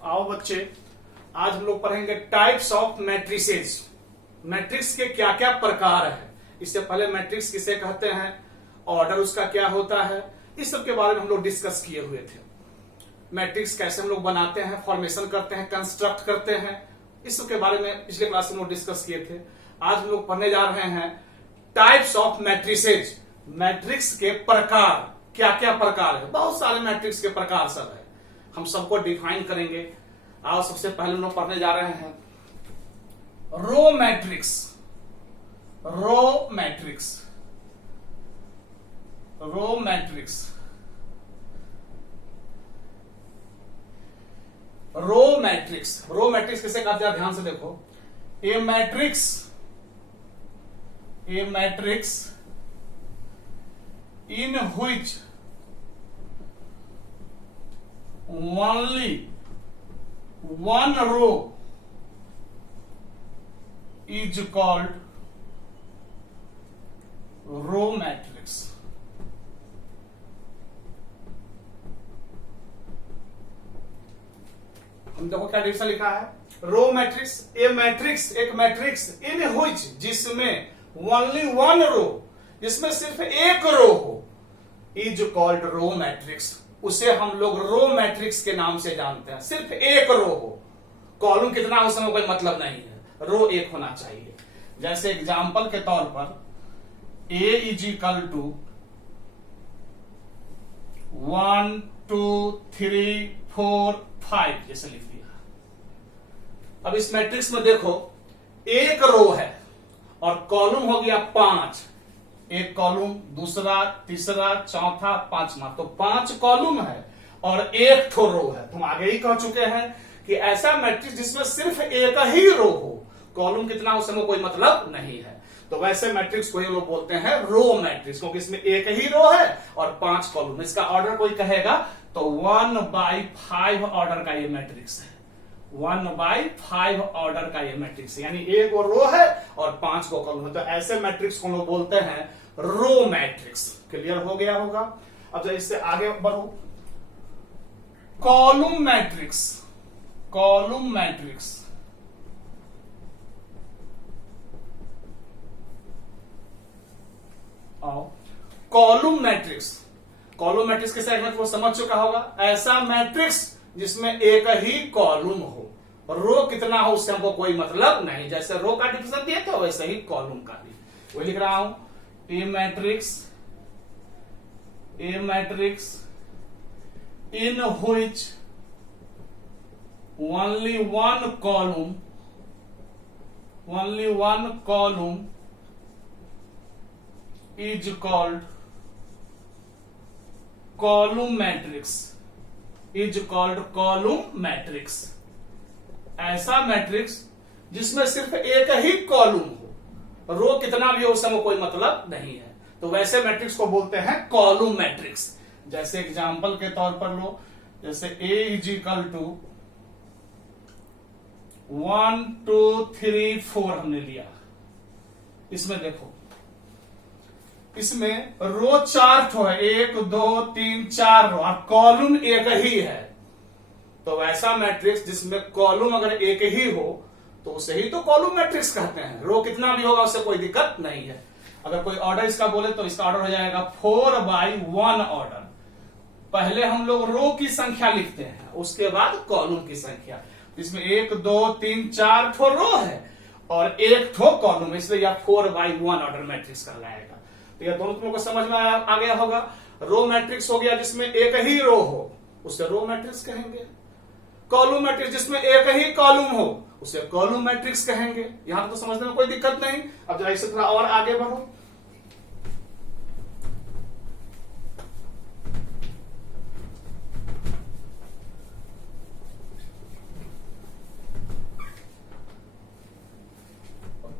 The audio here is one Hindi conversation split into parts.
आओ बच्चे, आज हम लोग पढ़ेंगे टाइप्स ऑफ मैट्रिसेस। मैट्रिक्स के क्या क्या प्रकार है। इससे पहले मैट्रिक्स किसे कहते हैं, ऑर्डर उसका क्या होता है, इस सब के बारे में हम लोग डिस्कस किए हुए थे। मैट्रिक्स कैसे हम लोग बनाते हैं, फॉर्मेशन करते हैं, कंस्ट्रक्ट करते हैं, इस सब के बारे में पिछले क्लास में हम लोग डिस्कस किए थे। आज हम लोग पढ़ने जा रहे हैं टाइप्स ऑफ मैट्रिसेस। मैट्रिक्स के प्रकार, क्या क्या प्रकार है, बहुत सारे मैट्रिक्स के प्रकार सब है, हम सबको डिफाइन करेंगे। आओ सबसे पहले हम लोग पढ़ने जा रहे हैं row matrix. Row matrix, row matrix, row matrix. Row matrix किसे कहते हैं, ध्यान से देखो। A matrix, a matrix in which only one row is called row matrix। हम देखो क्या डिफिनेशन लिखा है, रो मैट्रिक्स, ए मैट्रिक्स, एक मैट्रिक्स इन व्हिच, जिसमें ओनली वन रो, जिसमें सिर्फ एक रो हो, इज कॉल्ड रो मैट्रिक्स। उसे हम लोग रो मैट्रिक्स के नाम से जानते हैं। सिर्फ एक रो हो, कॉलम कितना हो उसमें कोई मतलब नहीं है, रो एक होना चाहिए। जैसे एग्जाम्पल के तौर पर ए इज इक्वल टू 1 2 3 4 5 जैसे लिख दिया। अब इस मैट्रिक्स में देखो, एक रो है और कॉलम हो गया 5, एक कॉलम, दूसरा, तीसरा, चौथा, पांचवा, तो 5 कॉलम है और एक ठो रो है। तुम आगे ही कह चुके हैं कि ऐसा मैट्रिक्स जिसमें सिर्फ एक ही रो हो, कॉलम कितना उसमें कोई मतलब नहीं है, तो वैसे मैट्रिक्स को ये लोग बोलते हैं रो मैट्रिक्स, क्योंकि इसमें एक ही रो है और 5 कॉलम। इसका ऑर्डर कोई कहेगा तो 1/5 ऑर्डर का ये मैट्रिक्स है। 1/5 ऑर्डर का ये मैट्रिक्स है, यानी एक रो है और 5 को कॉलम है, तो ऐसे मैट्रिक्स को लोग बोलते हैं रो मैट्रिक्स। क्लियर हो गया होगा। अब जब इससे आगे बढ़ो, कॉलम मैट्रिक्स। कॉलम मैट्रिक्स, आओ, कॉलम मैट्रिक्स। कॉलम मैट्रिक्स के सेगमेंट वो समझ चुका होगा, ऐसा मैट्रिक्स जिसमें एक ही कॉलम हो, रो कितना हो उससे हमको कोई मतलब नहीं। जैसे रो का डिफिनेशन दिया था वैसे ही कॉलम का भी वही लिख रहा हूं। A matrix, a matrix in which only one column, only one column is called column matrix, is called column matrix. ऐसा मैट्रिक्स जिसमें सिर्फ एक ही कॉलम हो, रो कितना भी हो उसमें कोई मतलब नहीं है, तो वैसे मैट्रिक्स को बोलते हैं कॉलम मैट्रिक्स। जैसे एग्जांपल के तौर पर लो, जैसे ए इज इक्वल टू 1 2 3 4 हमने लिया। इसमें देखो, इसमें रो 4 ठो है, 1 2 3 4 रो, और कॉलम एक ही है, तो वैसा मैट्रिक्स जिसमें कॉलम अगर एक ही हो तो उसे ही तो कॉलम मैट्रिक्स कहते हैं। रो कितना भी होगा उससे कोई दिक्कत नहीं है। अगर कोई ऑर्डर इसका बोले तो इसका ऑर्डर हो जाएगा 4/1 ऑर्डर। पहले हम लोग रो की संख्या लिखते हैं, उसके बाद कॉलम की संख्या। इसमें 1 2 3 4 ठो रो है और एक ठो कॉलम, इसलिए यह 4/1 ऑर्डर मैट्रिक्स कहलाएगा। तो यह दोनों तुम लोग को समझ में आ गया होगा। रो मैट्रिक्स हो गया जिसमें एक ही रो हो, उसे रो मैट्रिक्स कहेंगे। कॉलम मैट्रिक्स जिसमें एक ही कॉलम हो, उसे कॉलम मैट्रिक्स कहेंगे। यहां तो समझने में कोई दिक्कत नहीं। अब जरा इसी तरह और आगे बढ़ो।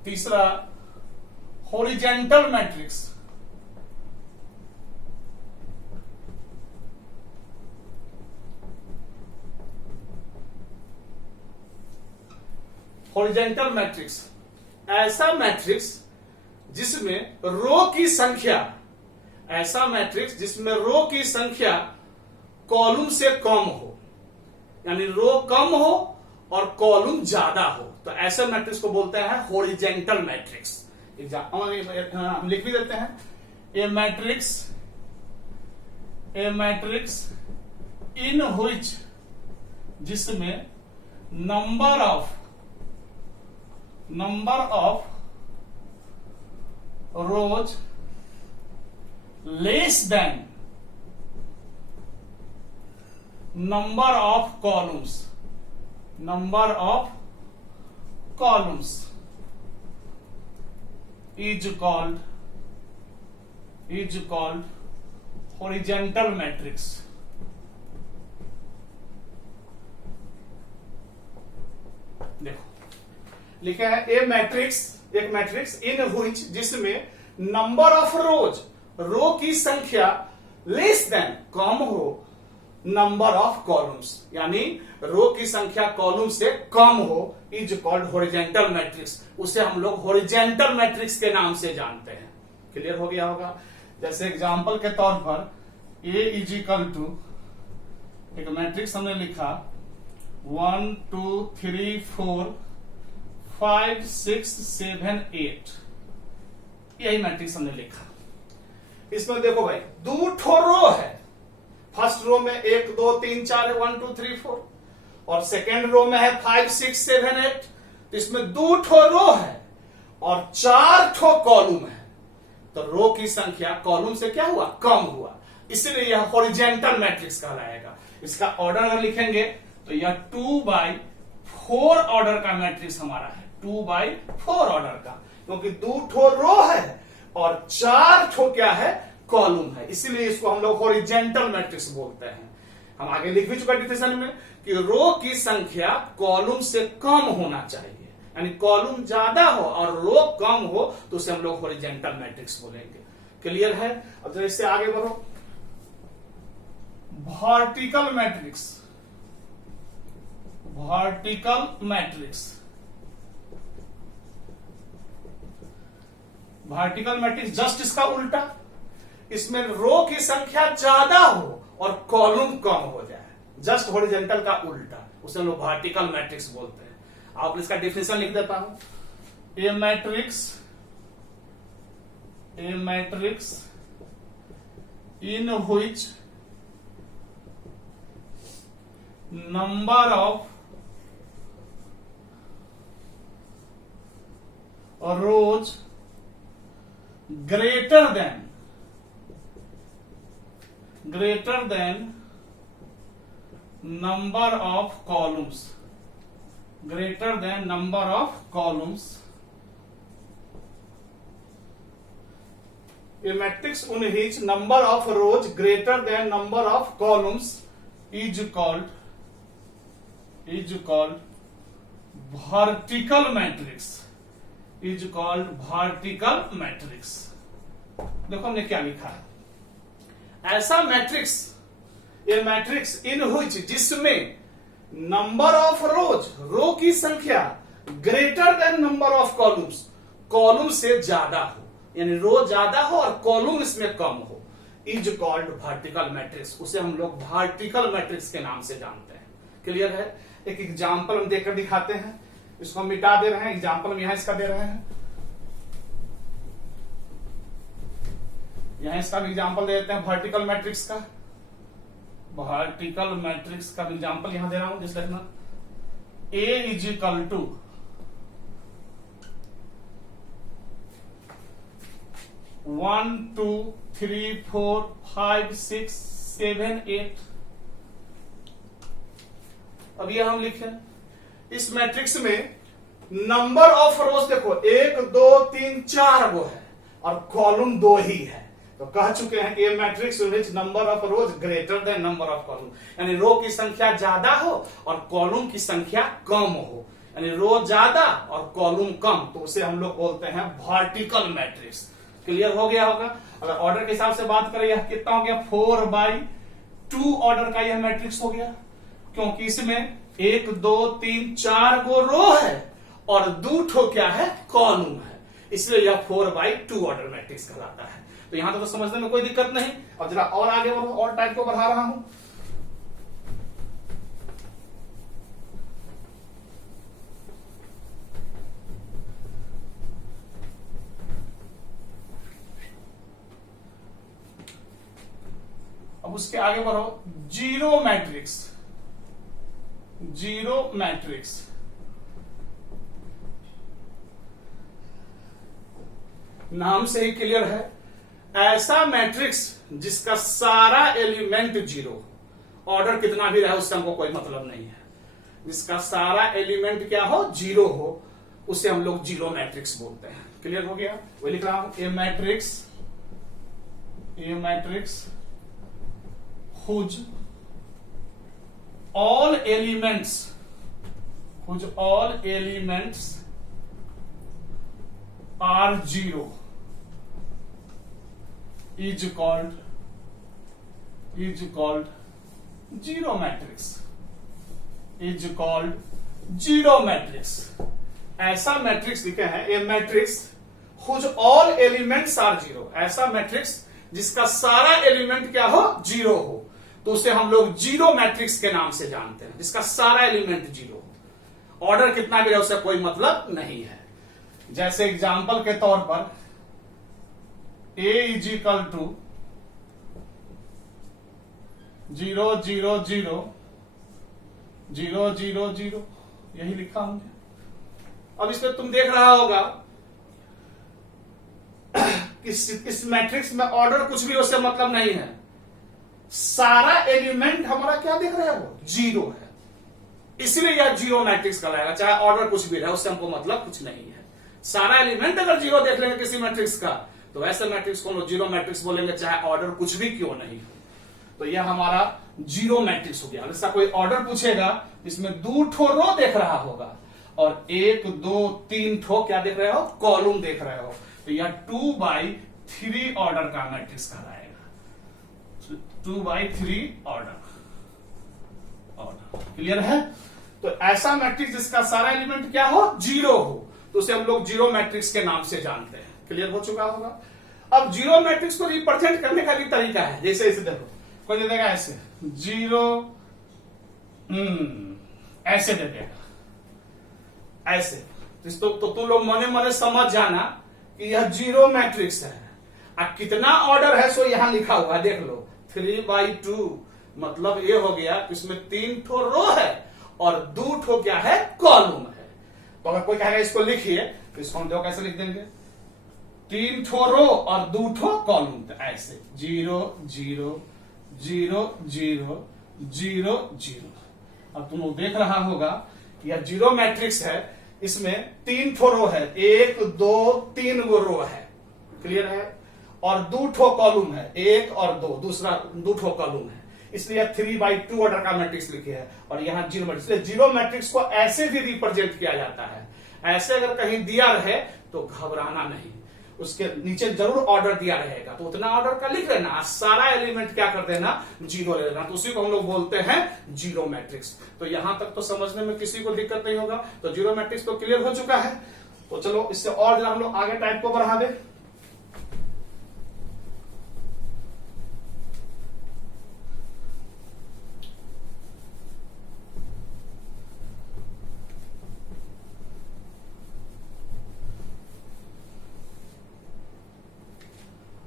तीसरा, हॉरिजॉन्टल मैट्रिक्स। हॉरिजॉन्टल मैट्रिक्स, ऐसा मैट्रिक्स जिसमें रो की संख्या, ऐसा मैट्रिक्स जिसमें रो की संख्या कॉलम से कम हो। यानी रो कम हो और कॉलम ज्यादा हो, तो ऐसे मैट्रिक्स को बोलते हैं हॉरिजेंटल मैट्रिक्स। हम लिख भी देते हैं, ए मैट्रिक्स इन व्हिच, जिसमें number of rose less than number of columns is called horizontal matrix। देखो लिखा है एक मैट्रिक्स इन व्हिच, जिसमें नंबर ऑफ रो की संख्या लेस देन, कम हो, नंबर ऑफ कॉलम्स, यानी रो की संख्या कॉलम से कम हो, इज कॉल्ड हॉरिजेंटल मैट्रिक्स। उसे हम लोग हॉरिजेंटल मैट्रिक्स के नाम से जानते हैं। क्लियर हो गया होगा। जैसे एग्जांपल के तौर पर ए इज इक्वल टू, एक मैट्रिक्स हमने लिखा 1 2 3 4 5 6 7 8, यही मैट्रिक्स हमने लिखा। इसमें देखो भाई, दो ठो रो है। फर्स्ट रो में 1 2 3 4 है, 1 2 3 4, और सेकेंड रो में है 5 6 7 8। तो इसमें दो ठो रो है और 4 ठो कॉलम है, तो रो की संख्या कॉलम से क्या हुआ, कम हुआ, इसलिए यह हॉरिजेंटल मैट्रिक्स कहलाएगा। इसका ऑर्डर अगर लिखेंगे तो यह 2/4 ऑर्डर का मैट्रिक्स हमारा है, 2/4 ऑर्डर का, क्योंकि दो ठो रो है और 4 ठो क्या है, कॉलम है, इसीलिए इसको हम लोग हॉरिजेंटल मैट्रिक्स बोलते हैं। हम आगे लिख भी चुका डिफिनेशन में कि रो की संख्या कॉलम से कम होना चाहिए, यानी कॉलम ज्यादा हो और रो कम हो तो उसे हम लोग हॉरिजेंटल मैट्रिक्स बोलेंगे। क्लियर है। अब जरा इससे आगे बढ़ो, वर्टिकल मैट्रिक्स जस्ट इसका उल्टा। इसमें रो की संख्या ज्यादा हो और कॉलम कम हो जाए, जस्ट हॉरिजेंटल का उल्टा, उसे हम लोग वर्टिकल मैट्रिक्स बोलते हैं। आप इसका डिफिनेशन लिख देता हूं, a matrix in which number of rows greater than number of columns, a matrix in which number of rows greater than number of columns is called vertical matrix। देखो हमने क्या लिखा है, ऐसा मैट्रिक्स, ये मैट्रिक्स इन व्हिच, जिसमें नंबर ऑफ रो की संख्या greater than number of column से ज्यादा हो, यानी रो ज्यादा हो और कॉलम इसमें कम हो, इज कॉल्ड वर्टिकल मैट्रिक्स। उसे हम लोग वर्टिकल मैट्रिक्स के नाम से जानते हैं। क्लियर है। एक एग्जाम्पल हम देकर दिखाते हैं, इसको हम मिटा दे रहे हैं, एग्जाम्पल हम यहां इसका दे रहे हैं, यहां इसका एग्जाम्पल दे देते हैं वर्टिकल मैट्रिक्स का। वर्टिकल मैट्रिक्स का एग्जाम्पल यहां दे रहा हूं, जिसका लिखना ए इज इक्वल टू 1 2 3 4 5 6 7 8। अब यह हम लिखें, इस मैट्रिक्स में नंबर ऑफ रोज देखो 1 2 3 4 वो है और कॉलम 2 ही है, तो कह चुके हैं कि ये matrix which number of rose greater than number of column, यानी रो की संख्या ज्यादा हो और कॉलम की संख्या कम हो, यानी रो ज्यादा और कॉलम कम, तो उसे हम लोग बोलते हैं वर्टिकल मैट्रिक्स। क्लियर हो गया होगा। अगर ऑर्डर के हिसाब से बात करें, यह कितना हो गया, 4/2 ऑर्डर का यह मैट्रिक्स हो गया, क्योंकि इसमें 1 2 3 4 गो रो है और 2 ठो क्या है, कॉलम है, इसलिए यह 4/2 ऑर्डर मैट्रिक्स कहलाता है। तो यहां तो समझने में कोई दिक्कत नहीं। अब जरा और आगे बढ़ो, और टाइप को बढ़ा रहा हूं। अब उसके आगे बढ़ो, जीरो मैट्रिक्स, जीरो मैट्रिक्स नाम से ही क्लियर है, ऐसा मैट्रिक्स जिसका सारा एलिमेंट जीरो, ऑर्डर कितना भी रहे उससे हमको कोई मतलब नहीं है, जिसका सारा एलिमेंट क्या हो, जीरो हो, उसे हम लोग जीरो मैट्रिक्स बोलते हैं। क्लियर हो गया? वो लिख रहा हूं, a matrix whose all elements are zero is called zero matrix. ऐसा मैट्रिक्स लिखे हैं, a matrix whose all elements are zero, ऐसा मैट्रिक्स जिसका सारा एलिमेंट क्या हो, जीरो हो, तो उसे हम लोग जीरो मैट्रिक्स के नाम से जानते हैं, जिसका सारा एलिमेंट जीरो हो, ऑर्डर कितना भी रहे उससे कोई मतलब नहीं है। जैसे एग्जाम्पल के तौर पर A इज इक्वल टू 0 0 0 0 0 0, यही लिखा हमने। अब इसमें तुम देख रहा होगा इस मैट्रिक्स में ऑर्डर कुछ भी उससे मतलब नहीं है, सारा एलिमेंट हमारा क्या देख रहे हो, जीरो है, इसलिए यह जीरो मैट्रिक्स कहलाएगा। चाहे ऑर्डर कुछ भी रहे उससे हमको मतलब कुछ नहीं है, सारा एलिमेंट अगर जीरो देख लेंगे किसी मैट्रिक्स का तो ऐसे मैट्रिक्स को हम लोग जीरो मैट्रिक्स बोलेंगे, चाहे ऑर्डर कुछ भी क्यों नहीं हो। तो यह हमारा जीरो मैट्रिक्स हो गया। ऐसा कोई ऑर्डर पूछेगा इसमें 2 ठो रो देख रहा होगा और 1 2 3 ठो क्या देख रहे हो, कॉलम देख रहे हो, तो यह 2/3 ऑर्डर का मैट्रिक्स कहलाएगा। 2/3 ऑर्डर। क्लियर है? तो ऐसा मैट्रिक्स जिसका सारा एलिमेंट क्या हो, जीरो हो, तो उसे हम लोग जीरो मैट्रिक्स के नाम से जानते हैं। क्लियर हो चुका होगा? अब जीरो मैट्रिक्स को रिप्रेजेंट करने का भी तरीका है। जैसे इसे देखो, कोई दे देगा ऐसे जीरो, ऐसे दे देगा ऐसे, तो तुम लोग मने मने समझ जाना कि यह जीरो मैट्रिक्स है। अब कितना ऑर्डर है सो यहां लिखा हुआ है, देख लो 3/2, मतलब ये हो गया कि इसमें 3 ठो रो है और 2 ठो क्या है, कॉलम है। तो अगर कोई कहेगा इसको लिखिए तो इसको हम देखो कैसे लिख देंगे, 3 ठो रो और 2 ठो कॉलम, तो ऐसे 0 0 0 0 0 0। अब तुम लोग देख रहा होगा यह जीरो मैट्रिक्स है, इसमें 3 ठो रो है, 1 2 3 गो रो है। क्लियर है? और 2 ठो कॉलम है, 1 और 2, दूसरा 2 ठो कॉलम है, इसलिए 3/2 ऑर्डर का मैट्रिक्स लिखे है। और यहां जीरो मैट्रिक्स, इसलिए जीरो मैट्रिक्स को ऐसे भी रिप्रेजेंट किया जाता है। ऐसे अगर कहीं दिया रहे तो घबराना नहीं, उसके नीचे जरूर ऑर्डर दिया रहेगा, तो उतना ऑर्डर का लिख लेना, सारा एलिमेंट क्या कर देना, जीरो ले लेना, तो उसी को हम लोग बोलते हैं जीरो मैट्रिक्स। तो यहां तक तो समझने में किसी को दिक्कत नहीं होगा। तो जीरो मैट्रिक्स तो क्लियर हो चुका है। तो चलो इससे और जरा हम लोग आगे टाइप को बढ़ा दे।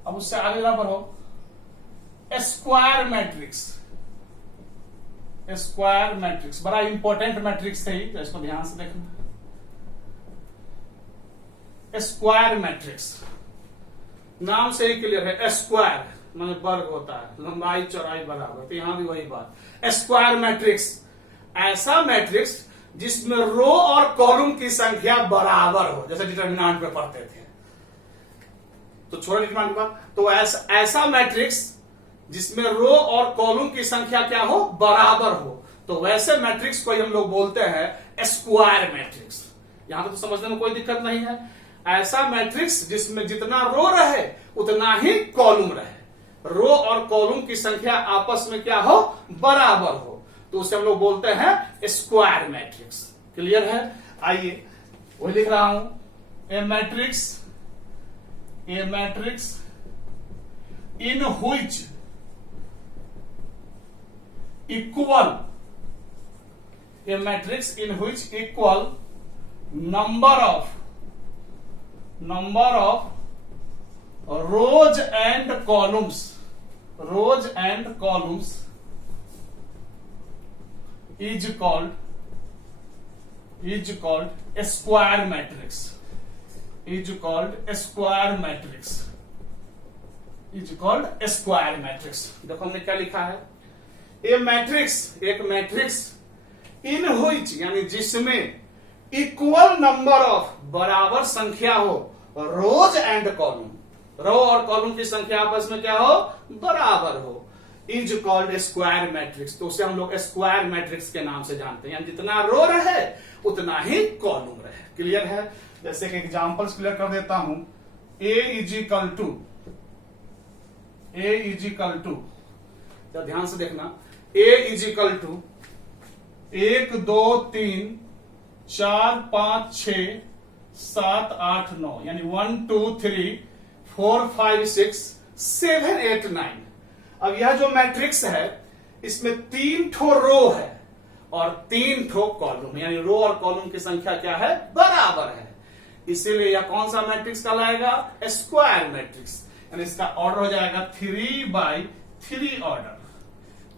अब उससे आगे जरा बढ़ो, स्क्वायर मैट्रिक्स बड़ा इंपॉर्टेंट मैट्रिक्स है, तो इसको ध्यान से देखना। स्क्वायर मैट्रिक्स नाम से ही क्लियर है, स्क्वायर माने वर्ग होता है, लंबाई चौड़ाई बराबर, तो यहां भी वही बात। स्क्वायर मैट्रिक्स ऐसा मैट्रिक्स जिसमें रो और कॉलम की संख्या बराबर हो, जैसे डिटरमिनेंट में पढ़ते थे। तो छोड़ो डिटरमिनेंट की बात, तो ऐसा मैट्रिक्स जिसमें रो और कॉलम की संख्या क्या हो, बराबर हो, तो वैसे मैट्रिक्स को हम लोग बोलते हैं स्क्वायर मैट्रिक्स। यहां पर तो समझने में कोई दिक्कत नहीं है। ऐसा मैट्रिक्स जिसमें जितना रो रहे उतना ही कॉलम रहे, रो और कॉलम की संख्या आपस में क्या हो, बराबर हो, तो उसे हम लोग बोलते हैं स्क्वायर मैट्रिक्स। क्लियर है? आइए वही लिख रहा हूं, a matrix in which equal number of rows and columns rows and columns is called a square matrix, is called a square matrix, is called a square matrix। देखो हमने क्या लिखा है, ए मैट्रिक्स, एक मैट्रिक्स इन व्हिच यानी जिसमें इक्वल नंबर ऑफ बराबर संख्या हो रोज एंड कॉलम, रो और कॉलम की संख्या आपस में क्या हो, बराबर हो, is called a square matrix. तो उसे हम लोग स्क्वायर मैट्रिक्स के नाम से जानते हैं, यानी जितना रो रहे उतना ही कॉलम रहे। क्लियर है? जैसे कि एग्जांपल्स क्लियर कर देता हूं, ए इज इक्वल टू, तो ध्यान से देखना, ए इज इक्वल टू 1 2 3 4 5 6 7 8 9, यानी 1 2 3 4 5 6 7 8 9। अब यह जो मैट्रिक्स है इसमें 3 ठो रो है और 3 ठो कॉलम, यानी रो और कॉलम की संख्या क्या है, बराबर है, इसीलिए यह कौन सा मैट्रिक्स कहलाएगा, स्क्वायर मैट्रिक्स। यानी इसका ऑर्डर हो जाएगा 3/3 ऑर्डर,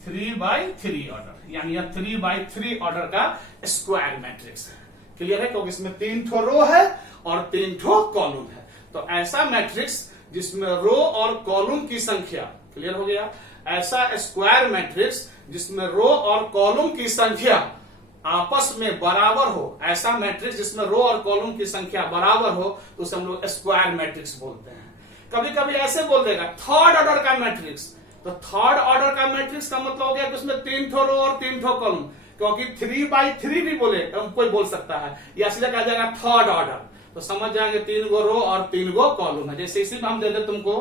3/3 ऑर्डर, यानी यह 3/3 ऑर्डर का स्क्वायर मैट्रिक्स है। क्लियर है? क्योंकि इसमें 3 ठो रो है और 3 ठो कॉलम है, तो ऐसा मैट्रिक्स जिसमें रो और कॉलम की संख्या, क्लियर हो गया, ऐसा स्क्वायर मैट्रिक्स जिसमें रो और कॉलम की संख्या आपस में बराबर हो, ऐसा मैट्रिक्स जिसमें रो और कॉलम की संख्या बराबर हो, तो उसे हम लोग स्क्वायर मैट्रिक्स बोलते हैं। कभी कभी ऐसे बोल देगा थर्ड ऑर्डर का मैट्रिक्स, तो थर्ड ऑर्डर का मैट्रिक्स का मतलब हो गया कि उसमें 3 ठो रो और 3 ठो कॉलम, क्योंकि 3/3 भी बोले कोई बोल सकता है, या इसलिए कहा जाएगा थर्ड ऑर्डर, तो समझ जाएंगे 3 गो रो और 3 गो कॉलम है। जैसे इसी में हम दे दे तुमको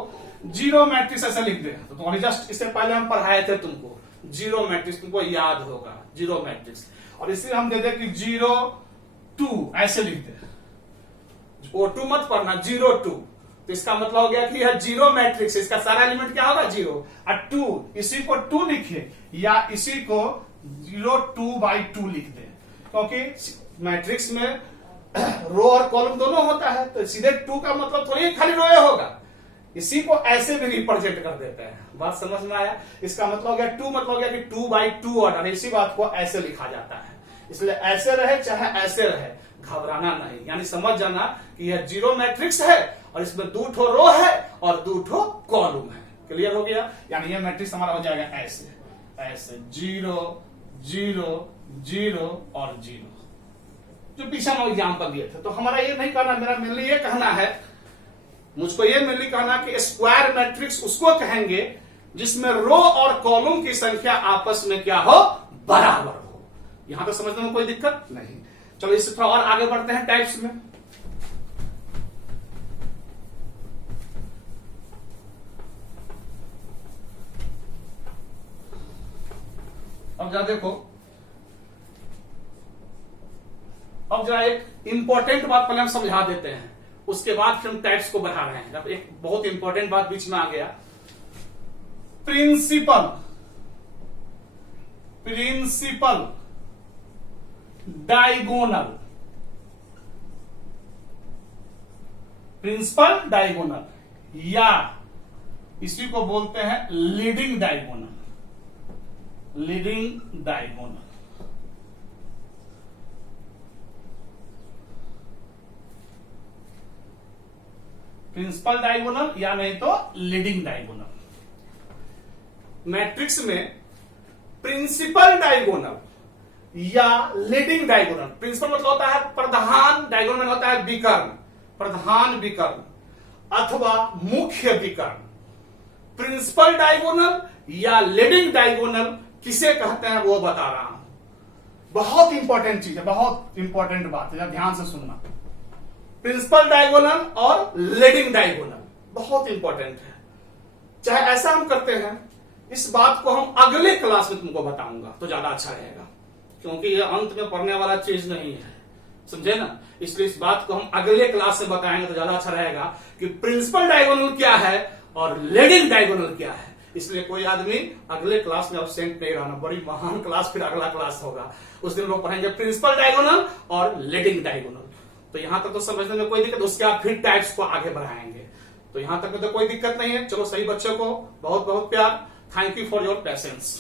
जीरो मैट्रिक्स ऐसा लिख दे, तो तुम्हारी जस्ट इससे पहले हम पढ़ाए थे तुमको जीरो मैट्रिक्स, तुमको याद होगा जीरो मैट्रिक्स, और इसी हम दे दे कि 0 2 ऐसे लिख दे, O2 मत पढ़ना, 0 2, तो इसका मतलब हो गया कि यह जीरो मैट्रिक्स, इसका सारा एलिमेंट क्या होगा, 0 और 2, इसी को 2 लिखिए या इसी को 0 2/2 लिख दे, क्योंकि मैट्रिक्स में रो और कॉलम दोनों होता है, तो सीधे 2 का मतलब थोड़ी खाली रोए होगा, इसी को ऐसे भी रिप्रेजेंट कर देते हैं। बात समझ में आया? इसका मतलब हो गया 2 मतलब हो गया कि 2/2 ऑर्डर, इसी बात को ऐसे लिखा जाता है, इसलिए ऐसे रहे चाहे ऐसे रहे, घबराना नहीं, यानी समझ जाना कि यह जीरो मैट्रिक्स है और इसमें 2 ठो रो है और 2 ठो कॉलम है। क्लियर हो गया? यानी यह मैट्रिक्स हमारा हो जाएगा ऐसे ऐसे 0 0 0 और 0, जो पीछे हम एग्जाम्पल दिए थे। तो हमारा ये नहीं कहना, मेरा मेनली ये कहना है, मुझको ये मेनली कहना कि स्क्वायर मैट्रिक्स उसको कहेंगे जिसमें रो और कॉलम की संख्या आपस में क्या हो, बराबर हो। यहां तो समझने में कोई दिक्कत नहीं। चलो इससे थोड़ा और आगे बढ़ते हैं टाइप्स में। अब जरा देखो, अब जरा एक इंपॉर्टेंट बात पहले हम समझा देते हैं, उसके बाद फिर हम टाइप्स को बढ़ा रहे हैं। जब एक बहुत इंपॉर्टेंट बात बीच में आ गया, प्रिंसिपल डायगोनल, प्रिंसिपल डायगोनल या इसी को बोलते हैं leading diagonal, leading diagonal. Principal diagonal या नहीं तो लीडिंग डायगोनल। मैट्रिक्स में प्रिंसिपल डायगोनल या लीडिंग डायगोनल, प्रिंसिपल मतलब होता है प्रधान, डायगोनल होता है विकर्ण, प्रधान विकर्ण अथवा मुख्य विकर्ण। प्रिंसिपल डायगोनल या लीडिंग डायगोनल किसे कहते हैं वो बता रहा हूं। बहुत इंपॉर्टेंट चीज है, बहुत इंपॉर्टेंट बात है, ध्यान से सुनना। प्रिंसिपल डायगोनल और लीडिंग डायगोनल बहुत इंपॉर्टेंट है। चाहे ऐसा हम करते हैं, इस बात को हम अगले क्लास में तुमको बताऊंगा तो ज्यादा अच्छा रहेगा, क्योंकि ये अंत में पढ़ने वाला चीज नहीं है, समझे ना। इसलिए इस बात को हम अगले क्लास में बताएंगे तो ज्यादा अच्छा रहेगा कि प्रिंसिपल डायगोनल क्या है और लीडिंग डायगोनल क्या है। इसलिए कोई आदमी अगले क्लास में अब्सेंट नहीं रहना, बड़ी महान क्लास फिर अगला क्लास होगा, उस दिन लोग पढ़ेंगे प्रिंसिपल डायगोनल और लीडिंग डायगोनल। तो यहां तक तो समझने में कोई दिक्कत, उसके बाद फिर टाइप्स को आगे बढ़ाएंगे। तो यहां तक में तो कोई दिक्कत नहीं है। चलो सही बच्चों को बहुत बहुत प्यार। Thank you for your patience.